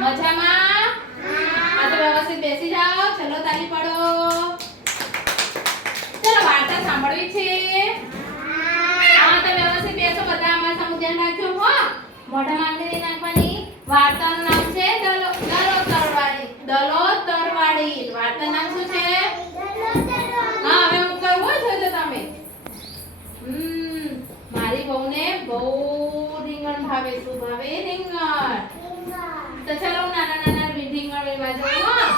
મજામાં? આ તો નામ શું છે? હા, હવે હું તમે. હમ, મારી બહુને બહુ રીંગણ ભાવે, શું ભાવે? રીંગણ. તો ચાલો નાના નાના રીંગણ લેવા જાઉં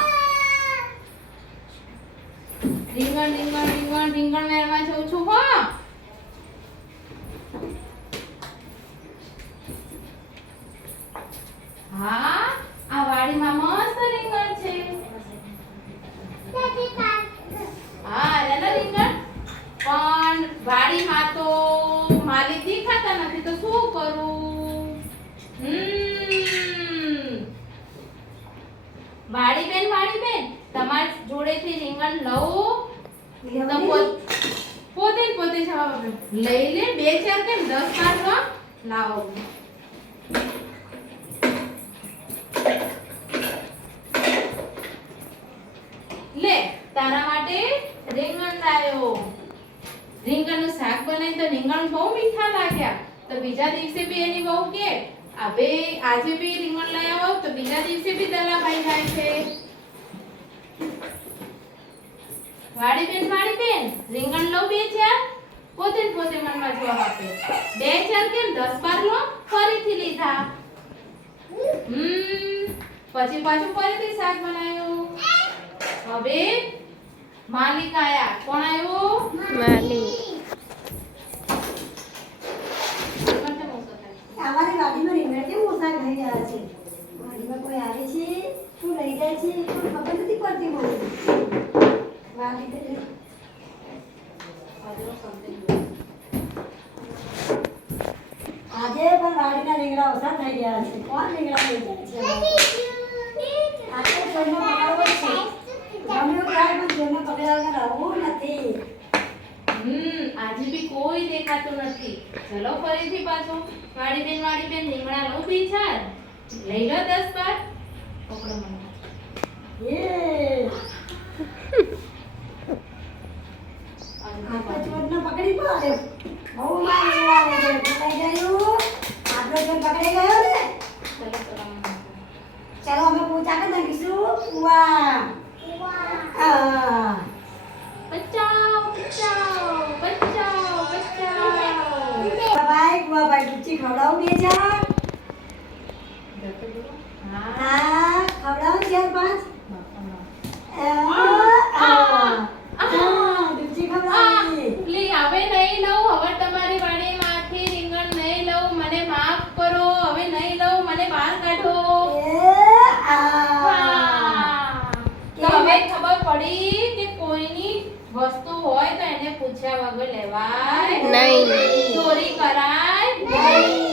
રીંગણ રીંગણ રીંગણ રીંગણ લેવા જાઉં છું, હો. હા, આ વાડીમાં મસ્ત રીંગણ છે. હા એના રીંગણ. પણ વાડીમાં તો માલિક દેખાતા નથી, તો શું કરું? હમ? વાડી બેન વાડી બેન તમાર જોડેથી રીંગણ લઉં? તો પોત- પોતે જવાબ લઈ લે બે ચાર કેમ? દસ બાર તો લાવો. લે તારા માટે રીંગણ લાવ્યો રીંગણનું શાક બનાવી તો રીંગણ બહુ મીઠા લાગ્યા. તો બીજા દિવસે બી એની બહુ કે હવે આજે બી રીંગણ લઈ આવો, તો બીજા દિવસે બી દલાભાઈ થાય છે. વાડી બેન વાડી બેન રીંગણ લો બે ચાર. પોતે પોતે મનમાં જવાબ આપે. બે ચાર કેમ? દસ બાર લો, ફરીથી લીધા. હમ, પછી પાછું ફરીથી શાક બનાવ્યું. હવે માલિક આયા. કોણ આવ્યો માલી કરતે મોસો થાય. અમારી વાડીમાં રીંગણ કેમ ગયા છે. વાડીમાં કોઈ આવે છે? શું લઈ જાય છે? ખબર નથી પડતી મને. વાડી. આજે પણ વાડીના રીંગણા ઓછા થઈ ગયા છે. કોણ રીંગણા લઈ જાય છે? આજે જોઈને પકડવો નથી. હમ બી કોઈ દેખાતું નથી. ચલો ફરીથી પાછું. વાડી બેન વાડી બેન રીંગણા લો બી ચાર લઈ લો દસ બાર? પકડો મને. પકડી પાડ્યો બહુ માર પકડાઈ ગયું આપણો ચોર પકડાઈ ગયો ને. ચલો અમે પૂછા કરી નાખીશું. આ બચાવ બચાવ બચાવ બચાવ. કુવા ભાઈ ગુચ્ચી ખવડાવું બે ચાર હા હા ચાર પાંચ ખવડાવી વસ્તુ હોય તો એને પૂછ્યા વગર લેવાય. નહીં. ચોરી કરાય. નહીં.